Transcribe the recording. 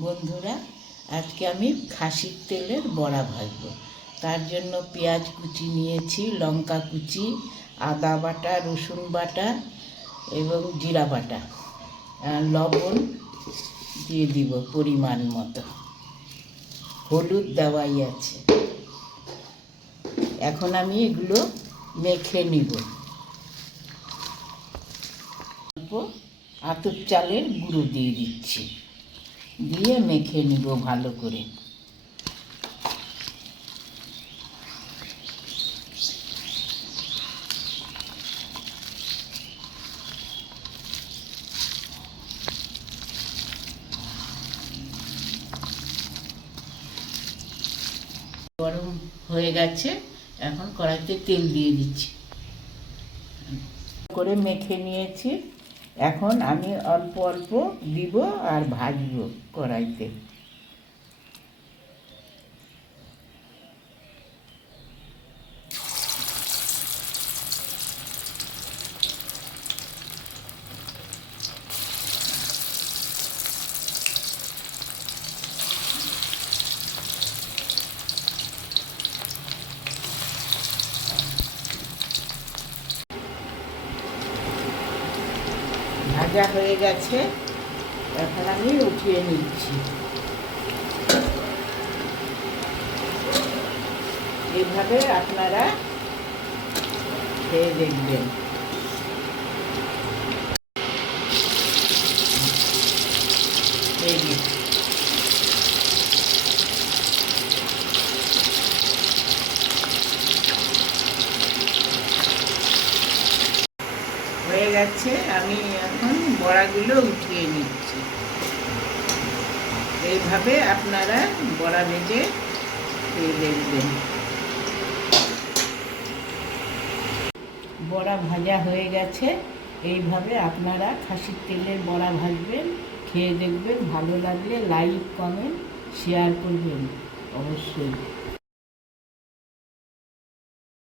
বন্ধুরা, আজকে আমি খাসির তেলের বড়া ভাজবো। তার জন্য পেঁয়াজ কুচি নিয়েছি, লঙ্কা কুচি, আদা বাটা, রসুন বাটা এবং জিরা বাটা, আর লবণ দিয়ে দিব পরিমাণ মতো, হলুদ দেওয়াই আছে। এখন আমি এগুলো মেখে নিব। অল্প আতপ চালের গুঁড়ো দিয়ে দিচ্ছি, দিয়ে মেখে নিব ভালো করে। গরম হয়ে গেছে, এখন কড়াইতে তেল দিয়ে দিচ্ছি। করে মেখে নিয়েছি, এখন আমি অল্প অল্প দিব আর ভাজবো কড়াইতে। ভাজা হয়ে গেছে, এখন আমি উঠিয়ে নিচ্ছি। এভাবে আপনারা খেয়ে দেখবেন। হয়ে গেছে, আমি এখন বড়াগুলো উঠিয়ে নিচ্ছি। এইভাবে আপনারা বড়া ভেজে খেয়ে দেখবেন। বড়া ভাজা হয়ে গেছে, এইভাবে আপনারা খাসির তেলের বড়া ভাজবেন, খেয়ে দেখবেন। ভালো লাগলে লাইক, কমেন্ট, শেয়ার করবেন অবশ্যই।